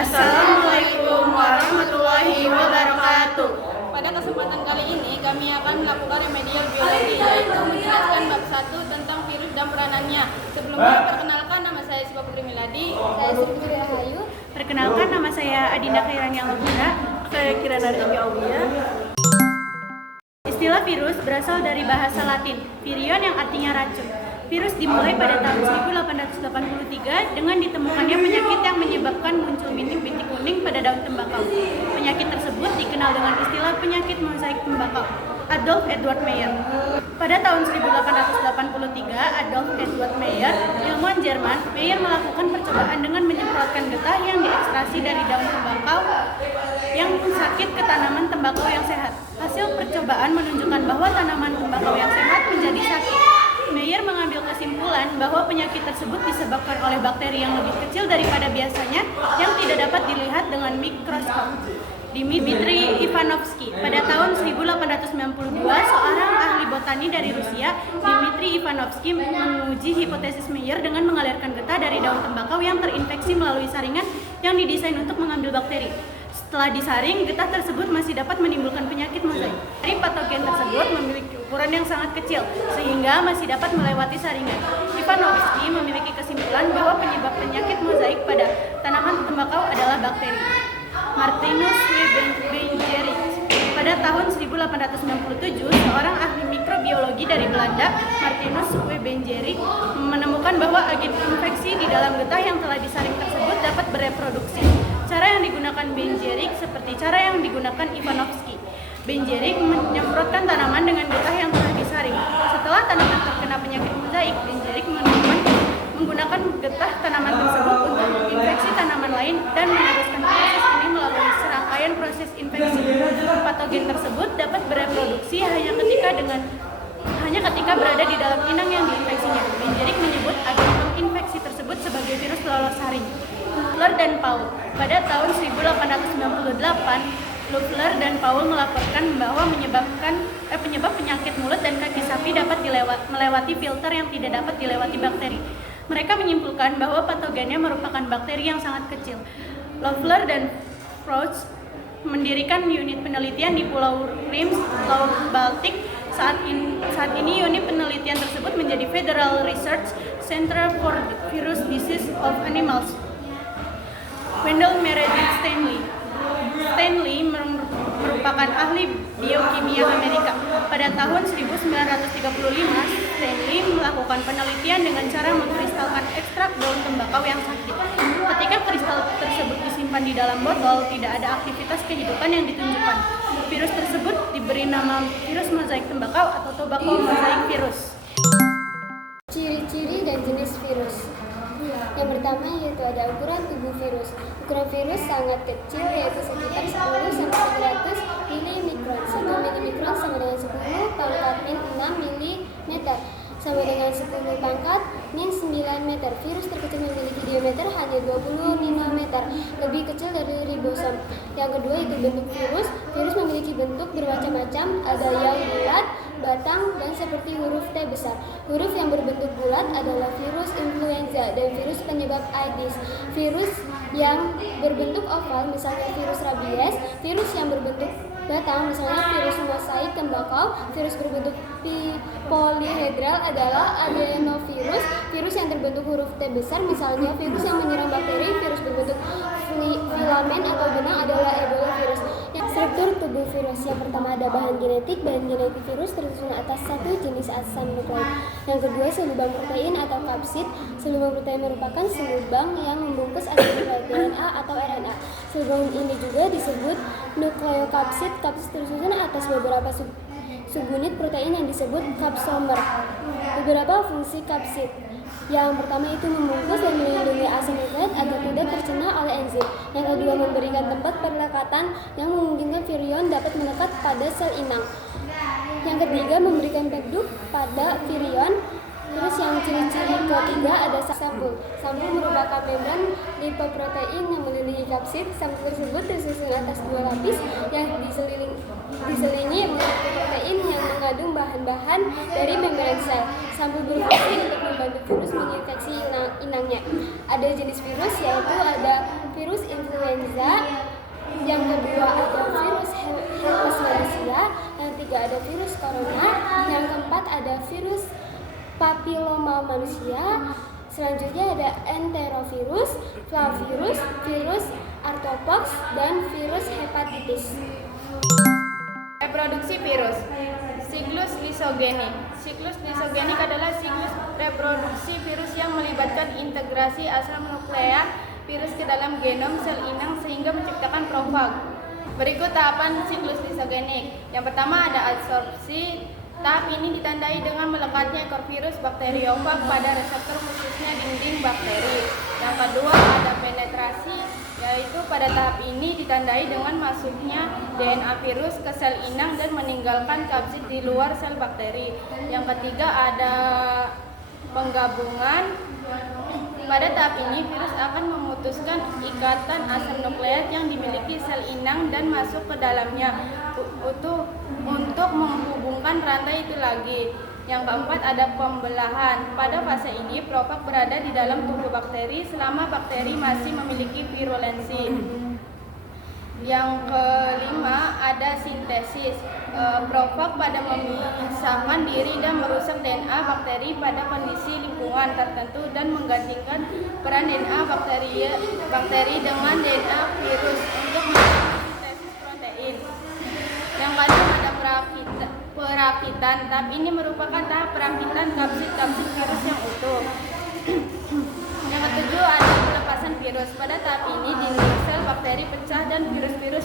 Assalamualaikum warahmatullahi wabarakatuh. Pada kesempatan kali ini kami akan melakukan remedial biologi, yaitu menjelaskan bab 1 tentang virus dan peranannya. Sebelumnya perkenalkan, nama saya Siva Putri Miladi. Saya Sri Putri Rahayu. Perkenalkan, nama saya Adinda Khairani Almira. Saya Kirana Rizky Aulia. Istilah virus berasal dari bahasa Latin, virion yang artinya racun. Virus dimulai pada tahun 1883 dengan ditemukannya penyakit yang menyebabkan muncul bintik-bintik kuning pada daun tembakau. Penyakit tersebut dikenal dengan istilah penyakit mozaik tembakau. Adolf Edward Meyer. Pada tahun 1883, Adolf Edward Meyer, ilmuwan Jerman, Meyer melakukan percobaan dengan menyemprotkan getah yang diekstraksi dari daun tembakau yang sakit ke tanaman tembakau yang sehat. Hasil percobaan menunjukkan bahwa tanaman tembakau yang sehat menjadi sakit. Meyer mengambil kesimpulan bahwa penyakit tersebut disebabkan oleh bakteri yang lebih kecil daripada biasanya yang tidak dapat dilihat dengan mikroskop. Dmitri Ivanovsky. Pada tahun 1892, seorang ahli botani dari Rusia, Dmitri Ivanovsky, menguji hipotesis Meyer dengan mengalirkan getah dari daun tembakau yang terinfeksi melalui saringan yang didesain untuk mengambil bakteri. Setelah disaring, getah tersebut masih dapat menimbulkan penyakit mozaik. Dari patogen tersebut memiliki ukuran yang sangat kecil, sehingga masih dapat melewati saringan. Ivanovsky memiliki kesimpulan bahwa penyebab penyakit mozaik pada tanaman tembakau adalah bakteri. Martinus W. Benjerik. Pada tahun 1897, seorang ahli mikrobiologi dari Belanda, Martinus W. Benjerik, menemukan bahwa agen infeksi di dalam getah yang telah disaring tersebut dapat bereproduksi. Cara yang digunakan Benjerik seperti cara yang digunakan Ivanovsky. Benjerik menyemprotkan tanaman dengan getah yang telah disaring. Setelah tanaman terkena penyakit mozaik, Benjerik menggunakan getah tanaman tersebut untuk menginfeksi tanaman lain dan meneruskan proses ini melalui serangkaian proses infeksi. Patogen tersebut dapat bereproduksi hanya ketika berada di dalam inang yang diinfeksinya. Benjerik menyebut agen penginfeksi tersebut sebagai virus lolos saring. Loeffler dan Paul. Pada tahun 1898, Loeffler dan Paul melaporkan bahwa penyebab penyakit mulut dan kaki sapi dapat melewati filter yang tidak dapat dilewati bakteri. Mereka menyimpulkan bahwa patogennya merupakan bakteri yang sangat kecil. Loeffler dan Frost mendirikan unit penelitian di Pulau Rheims, Laut Baltik. Saat ini unit penelitian tersebut menjadi Federal Research Center for Virus Disease of Animals. Wendell Meredith Stanley. Stanley merupakan ahli biokimia Amerika. Pada tahun 1935, Stanley melakukan penelitian dengan cara mengkristalkan ekstrak daun tembakau yang sakit. Ketika kristal tersebut disimpan di dalam botol, tidak ada aktivitas kehidupan yang ditunjukkan. Virus tersebut diberi nama virus mozaik tembakau atau tobacco mosaic virus. Ciri-ciri dan jenis virus. Yang pertama yaitu ada ukuran tubuh virus. Ukuran virus sangat kecil, yaitu sekitar 10-300 milimikron. 1 milimikron sama dengan 10 pangkat min 6 milimeter sama dengan 10 pangkat min 9 meter. Virus terkecil memiliki diameter hanya 20 nanometer, lebih kecil dari ribosom. Yang kedua itu bentuk virus. Virus memiliki bentuk bermacam-macam, ada yang bulat, batang, dan seperti huruf T besar. Huruf yang berbentuk bulat adalah virus influenza dan virus penyebab AIDS. Virus yang berbentuk oval misalnya virus rabies. Virus yang berbentuk batang misalnya virus mozaik tembakau. Virus berbentuk polihedral adalah adenovirus. Virus yang terbentuk huruf T besar misalnya virus yang menyerang bakteri. Virus berbentuk filamen atau benang adalah Ebola virus. Struktur tubuh virus. Yang pertama ada bahan genetik. Bahan genetik virus tersusun atas satu jenis asam nukleik. Yang kedua selubang protein atau kapsid. Selubang protein merupakan selubang yang membungkus atom nukleik DNA atau RNA. Selubang ini juga disebut nukleokapsid. Kapsid tersusun atas beberapa subunit protein yang disebut kapsomer. Beberapa fungsi kapsid. Yang pertama itu membungkus dan melindungi asam nukleik agar tidak tercemar oleh enzim. Yang kedua memberikan tempat perlekatan yang memungkinkan virion dapat melekat pada sel inang. Yang ketiga memberikan peduk pada virion. Terus yang ciri-ciri ketiga ada sampul. Sampul merupakan membran lipoprotein yang melindungi kapsid. Sampul tersebut tersusun atas dua lapis yang diselingi protein yang mengandung bahan-bahan dari membran sel. Sampul berfungsi untuk membantu virus menginfeksi inangnya. Ada jenis virus yaitu ada virus influenza. kedua ada virus herpes manusia, yang ketiga ada virus corona, yang keempat ada virus papiloma manusia, selanjutnya ada enterovirus, flavirus, virus arthropox, dan virus hepatitis. Reproduksi virus. Siklus lisogenik. Siklus lisogenik adalah siklus reproduksi virus yang melibatkan integrasi asam nukleat virus ke dalam genom sel inang sehingga menciptakan profag. Berikut tahapan siklus lisogenik. Yang pertama ada adsorpsi. Tahap ini ditandai dengan melekatnya ekor virus bakteriofag pada reseptor khususnya dinding bakteri. Yang kedua ada penetrasi, yaitu pada tahap ini ditandai dengan masuknya DNA virus ke sel inang dan meninggalkan kapsid di luar sel bakteri. Yang ketiga ada penggabungan. Pada tahap ini virus akan memutuskan ikatan asam nukleat yang dimiliki sel inang dan masuk ke dalamnya untuk menghubungkan rantai itu lagi. Yang keempat ada pembelahan. Pada fase ini profag berada di dalam tubuh bakteri selama bakteri masih memiliki virulensi. Yang kelima ada sintesis. Profag pada memisahkan diri dan merusak DNA bakteri pada kondisi lingkungan tertentu dan menggantikan peran DNA bakteri dengan DNA virus untuk melakukan sintesis protein. Yang keenam ada perakitan. Tahap ini merupakan tahap perakitan kapsid virus yang utuh. Yang ketujuh ada pelepasan virus. Pada tahap ini dinding sel bakteri pecah dan virus-virus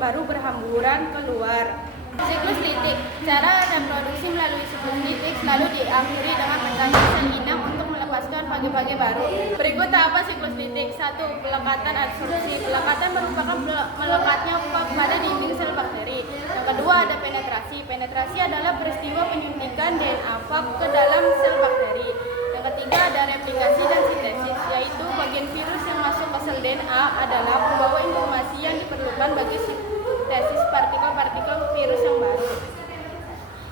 baru berhamburan keluar. Siklus litik. Cara reproduksi melalui siklus litik selalu diakhiri dengan pecahnya sel inang untuk melepaskan fage-fage baru. Berikut tahapan siklus litik. 1. Pelekatan adsorpsi. Pelekatan merupakan melekatnya fag pada dinding sel bakteri. Yang kedua ada penetrasi. Penetrasi adalah peristiwa penyuntikan DNA fag ke dalam sel bakteri. Yang ketiga ada replikasi dan sintesis, yaitu bagian virus yang masuk ke sel DNA adalah membawa informasi yang diperlukan bagi sintesis partikel-partikel virus yang baru.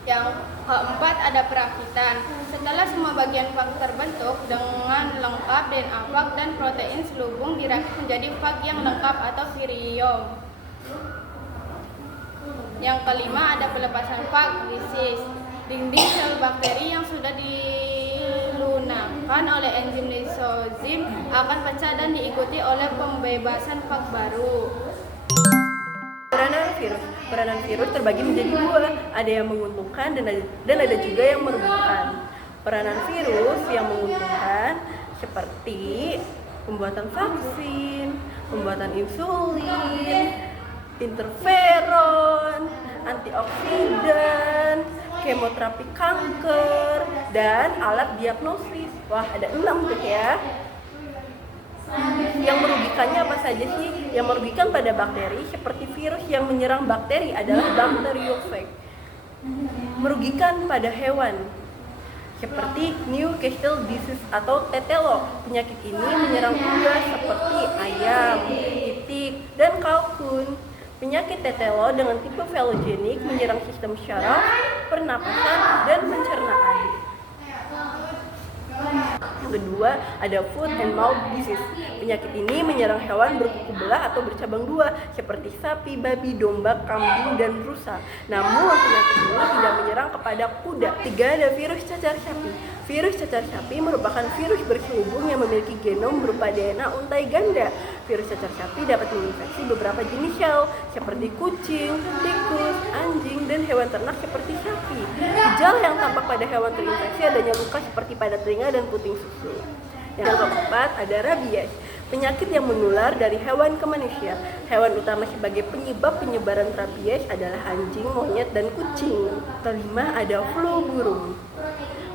Yang keempat ada perakitan. Setelah semua bagian fag terbentuk dengan lengkap, DNA fag dan protein selubung dirakit menjadi fag yang lengkap atau viriom. Yang kelima ada pelepasan fag, lisis. Dinding sel bakteri yang sudah dilunakkan oleh enzim lisozim akan pecah dan diikuti oleh pembebasan fag baru. Peranan virus terbagi menjadi dua, ada yang menguntungkan dan ada juga yang merugikan. Peranan virus yang menguntungkan seperti pembuatan vaksin, pembuatan insulin, interferon, antioksidan, kemoterapi kanker, dan alat diagnosis. Wah, ada 6 tuh ya. Yang merugikannya apa saja sih? Yang merugikan pada bakteri seperti virus yang menyerang bakteri adalah bakteriofag. Merugikan pada hewan seperti Newcastle disease atau tetelo. Penyakit ini menyerang unggas seperti ayam, itik, dan kalkun. Penyakit tetelo dengan tipe filogenik menyerang sistem syaraf, pernapasan, dan pencernaan. Yang kedua ada foot and mouth disease. Penyakit ini menyerang hewan berkuku belah atau bercabang dua seperti sapi, babi, domba, kambing, dan rusa. Namun penyakit ini tidak menyerang kepada kuda. 3 ada virus cacar sapi. Virus cacar sapi merupakan virus berselubung yang memiliki genom berupa DNA untai ganda. Virus cacar sapi dapat menginfeksi beberapa jenis sel seperti kucing, tikus, anjing, dan hewan ternak seperti sapi. Gejala yang tampak pada hewan terinfeksi adanya luka seperti pada telinga dan puting susu. Yang keempat ada rabies, penyakit yang menular dari hewan ke manusia. Hewan utama sebagai penyebab penyebaran rabies adalah anjing, monyet, dan kucing. Kelima ada flu burung.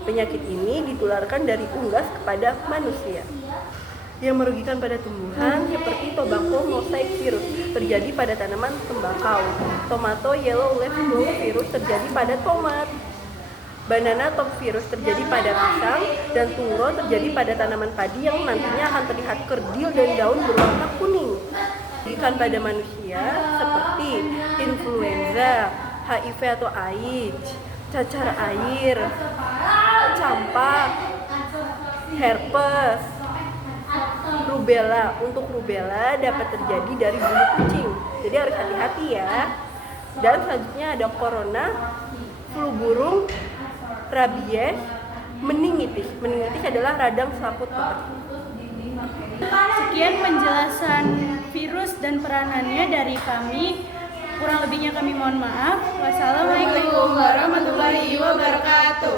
Penyakit ini ditularkan dari unggas kepada manusia. Yang merugikan pada tumbuhan seperti tobacco mosaic virus terjadi pada tanaman tembakau. Tomato yellow leaf blue virus terjadi pada tomat. Banana top virus terjadi pada pisang, dan tungro terjadi pada tanaman padi yang nantinya akan terlihat kerdil dan daun berwarna kuning. Merugikan pada manusia seperti influenza, HIV atau AIDS, cacar air, campak, herpes, rubella. Untuk rubella dapat terjadi dari bulu kucing. Jadi harus hati-hati ya. Dan selanjutnya ada corona, flu burung, rabies, meningitis. Meningitis adalah radang selaput otak. Sekian penjelasan virus dan peranannya dari kami. Kurang lebihnya kami mohon maaf. Wassalamualaikum warahmatullahi wabarakatuh.